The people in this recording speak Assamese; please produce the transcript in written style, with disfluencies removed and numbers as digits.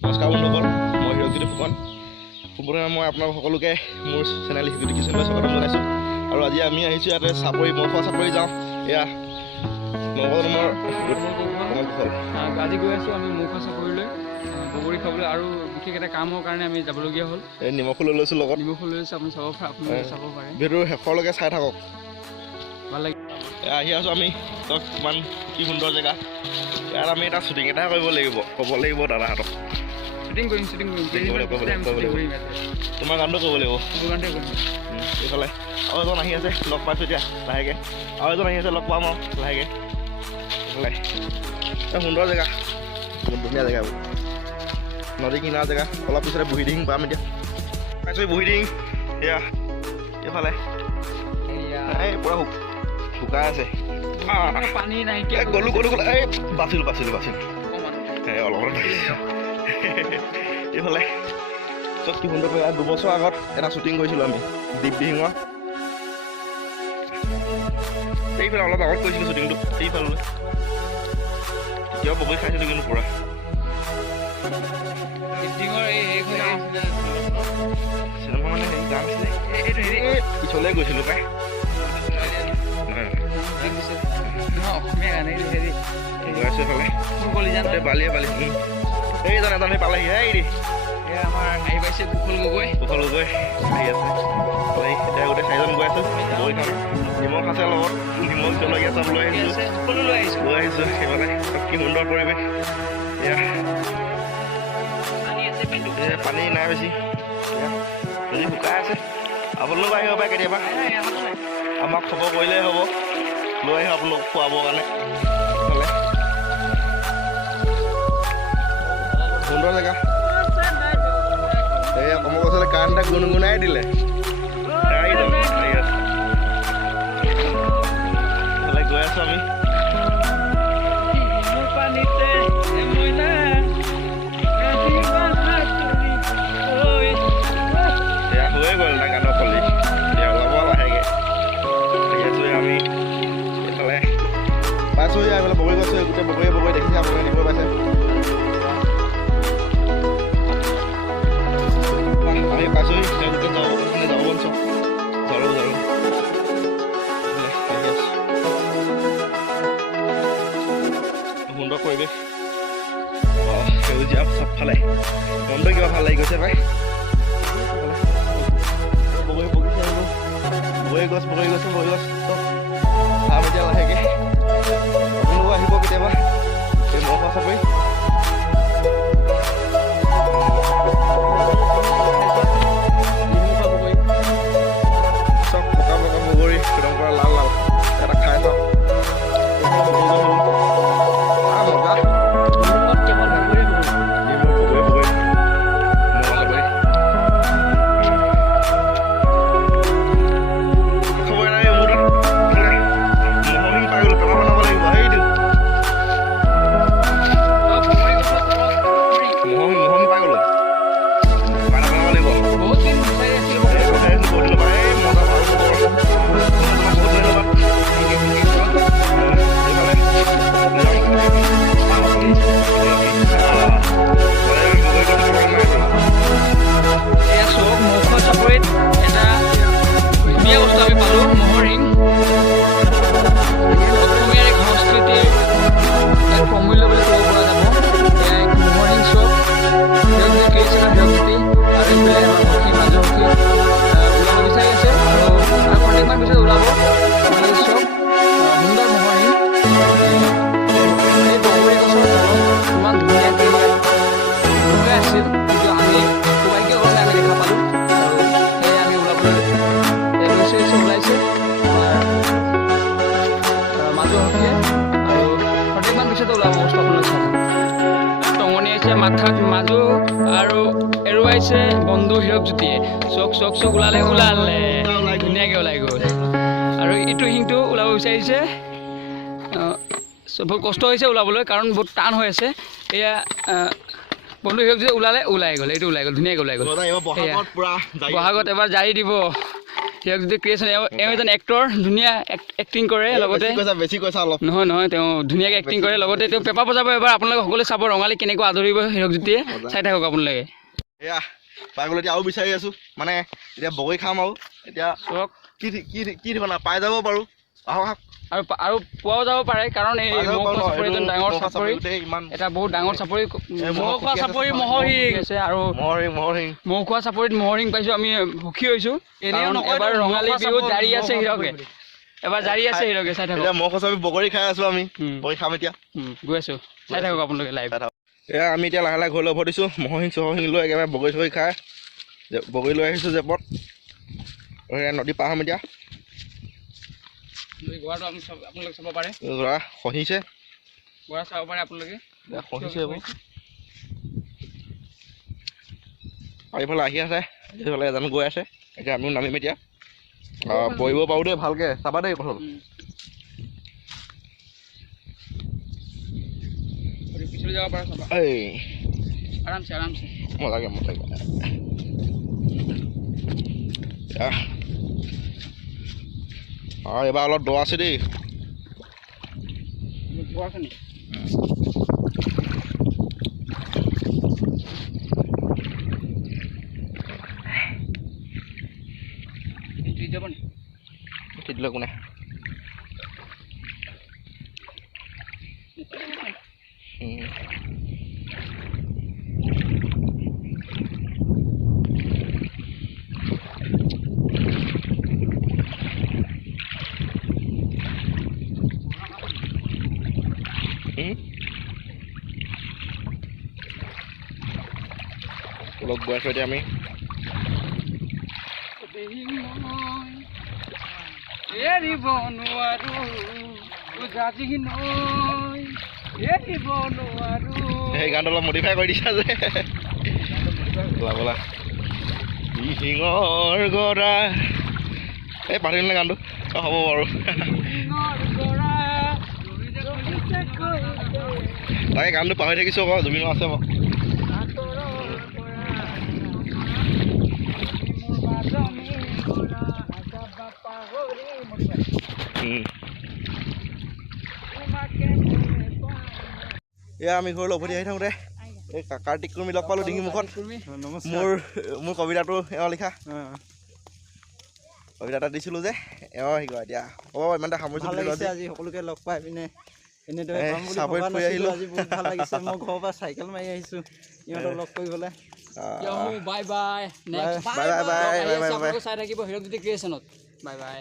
নমস্কাৰ বন্ধুসকল, মই হিৰকজ্যোতি ফুকন। পোনপ্ৰথমে মই আপোনালোক সকলোকে মোৰ চেনেল হিৰকজ্যোতি কিচেনলৈ স্বাগতম জনাইছোঁ। আৰু আজি আমি আহিছোঁ ইয়াতে চাপৰি খোৱা চাপৰি যাওঁ। এয়া নৱমৰ আজি গৈ আছোঁ আমি খোৱা চাপৰিলৈ বগৰী খাবলৈ, আৰু বিশেষ এটা কামৰ কাৰণে আমি যাবলগীয়া হ'ল। এই নিমখো লৈ লৈছোঁ লগত, নিমখো লৈ লৈছোঁ। আপুনি চাব পাৰে, ভিডিঅ'ৰ শেষৰলৈকে চাই থাকক, ভাল লাগে। আহি আছোঁ আমি। কিমান কি সুন্দৰ জেগা। ইয়াত আমি এটা শ্বুটিং এটা কৰিব লাগিব, ক'ব লাগিব দাদাহঁতক। শ্বুটিং কৰিম তোমাৰ গানটো ক'ব লাগিব। এইফালে আৰু এজন আহি আছে, লগ পাইছোঁ এতিয়া লাহেকৈ। আৰু এজন আহি আছে, লগ পাম আৰু লাহেকৈ। এইফালে সুন্দৰ জেগা, বহুত ধুনীয়া জেগা, নদী কিনাৰ জেগা। অলপ পিছতে বুঢ়ীডিং পাম এতিয়া। পাইছোঁ বুঢ়ীডিং। এয়া এইফালে এই পূৰা শুকাই আছে, পানী নাইকিয়া। গ'লো এই বাচিলোঁ অলপ এইফালে চব কি সুন্দৰ। 2 বছৰ আগত এটা শ্বুটিং কৰিছিলোঁ আমি দীপদিহিঙৰ। এইফালে অলপ আগত কৰিছিলোঁ শ্বুটিংটো, এইফালে কিয় বগৰী খাইছিলোঁ কিন্তু পূৰা। চিনেমা মানে হেৰি গান আছিলে, পিছলৈ গৈছিলোঁ পাই। বালিয়ে এইজন এজন পালেহি। আমাৰ আহি পাইছে কুশল গগৈ আহি আছে। এতিয়া গোটেই 4জন গৈ আছোঁ বগৰী খাম। নিমখ আছে লগত, নিমখ জলকীয়া চব লৈ আহিছোঁ। সেইফালে কি সুন্দৰ পৰিৱেশ। এয়া পানী নাই বেছি, নদী শুকাই আছে। আপোনালোক আহিব পাৰে কেতিয়াবা, আমাক খবৰ কৰিলেই হ'ব, লৈ আহিব আপোনালোক খোৱাবৰ কাৰণে। সুন্দৰ জেগা। এই কমৰ গছলে কাৰেণ্ট এটা গুণগুণাই দিলে। গৈ আছোঁ আমি। হৈয়ে গ'ল না গানৰ কলি। এতিয়া ওলাব লাহেকৈ আহি আছোঁ আমি। এইফালে পাইছোঁ এইফালে বগৰী গছ, গোটেই বগৰী দেখিছে আপোনালোকে, দেখিব পাইছে। আমি পাইছোঁ গোটেই যাব বল চব জাৰু সুন্দৰ পৰিৱেশ, সেউজীয়া চবফালে। মনটো কিবা ভাল লাগি গৈছে পাই। বগৰী গছ চব খাম এতিয়া লাহেকৈ। আপোনালোকো আহিব কেতিয়াবা এই খোৱা চাপৰি। চব পকা বগৰী একদম পৰা লাল এটা খাই চাওক। মাথাত মাজু আৰু এৰুৱাইছে বন্ধু হিৰকজ্যোতিয়ে। চক ওলালে ধুনীয়াকৈ ওলাই গ'ল। আৰু ইটো শিংটো ওলাব বিচাৰিছে, বহুত কষ্ট হৈছে ওলাবলৈ, কাৰণ বহুত টান হৈ আছে। এয়া বন্ধু হিৰকজ্যোতি ওলাই গ'ল, এইটো ওলাই গ'ল, ধুনীয়াকৈ ওলাই গ'ল। বহাগত এবাৰ জাৰি দিব। হীৰকজ্যোতি ক্ৰিয়েশ্যন এওঁ এজন এক্টৰ ধুনীয়া এক্টিং কৰে লগতে বেছি কৈছা অলপ নহয় তেওঁ ধুনীয়াকৈ এক্টিং কৰে লগতে তেওঁ পেপাৰ বজাব এবাৰ আপোনালোকে সকলোৱে চাব ৰঙালী কেনেকৈ আদৰিব হীৰকজ্যোতিয়ে চাই থাকক আপোনালোকে এয়া পাই গ'লো এতিয়া আৰু বিচাৰি আছোঁ মানে এতিয়া বগৰী খাম আৰু এতিয়া চাওক কি ঠিকনা পাই যাব পাৰোঁ আহক আৰু পোৱাও যাব পাৰে কাৰণ এই মহখোৱা চাপৰি এজন ডাঙৰ চাপৰি এটা বহুত ডাঙৰ চাপৰি মহখোৱা চাপৰি মহৰিং আছে আৰু মহখোৱা চাপৰিত মহৰিং পাইছোঁ আমি সুখী হৈছোঁ এবাৰ ৰঙালী বিহুত জাৰি আছে হীৰকে এবাৰ জাৰি আছে হীৰকে চাই থাকক মহখোৱা চাপৰি বগৰী খাই আছোঁ আমি বগৰী খাম এতিয়া গৈ আছোঁ চাই থাকক আপোনালোকে লাইভ এয়া আমি এতিয়া লাহে লাহে ঘৰলৈ উভতিছোঁ মহৰিং চহৰিং লৈ একেবাৰে বগৰী চগৰী খাই বগৰী লৈ আহিছোঁ জেপত নদী পাৰ হ'ম এতিয়া আপোনালোকে চাব পাৰে খহিছে চাব পাৰে আপোনালোকে খহিছে আৰু এইফালে আহি আছে এইফালে এজন গৈ আছে এতিয়া আমিও নামিম এতিয়া বহিব পাৰোঁ দেই ভালকৈ চাবা দেই কথা পিছলৈ যাব পাৰে চাবা এই আৰামছে মজাকে এইবাৰ অলপ দ আছে দেই কোনে অলপ গৈ আছোঁ এতিয়া আমি সেই গানটো অলপ মডিফাই কৰি দিছা যে বলা সিঙৰ গৰা এই পাহৰিল নে গানটো হ'ব বাৰু তাকে গানটো পাহৰি থাকিছোঁ আকৌ জুবিনো আছে বাৰু এয়া আমি ঘৰলৈ উভতি আহি থাকোঁতে এই কাৰ্তিক কুৰ্মী লগ পালোঁ ডিঙি মুখত মোৰ কবিতাটো এওঁ লিখা কবিতা এটা দিছিলোঁ যে এওঁ শিকোৱা এতিয়া হ'ব ইমানটা সামৰিছোঁ আজি সকলোকে লগ পাই পিনে এনেদৰে চাপৰিত ফুৰি আহিলোঁ আজি বহুত ভাল লাগিছে মই ঘৰৰ পৰা চাইকেল মাৰি আহিছোঁ ইহঁতক লগ কৰিবলৈ বাই বাই বাই বাই চাই থাকিব হীৰকজ্যোতি ক্ৰিয়েশ্যনত বাই বাই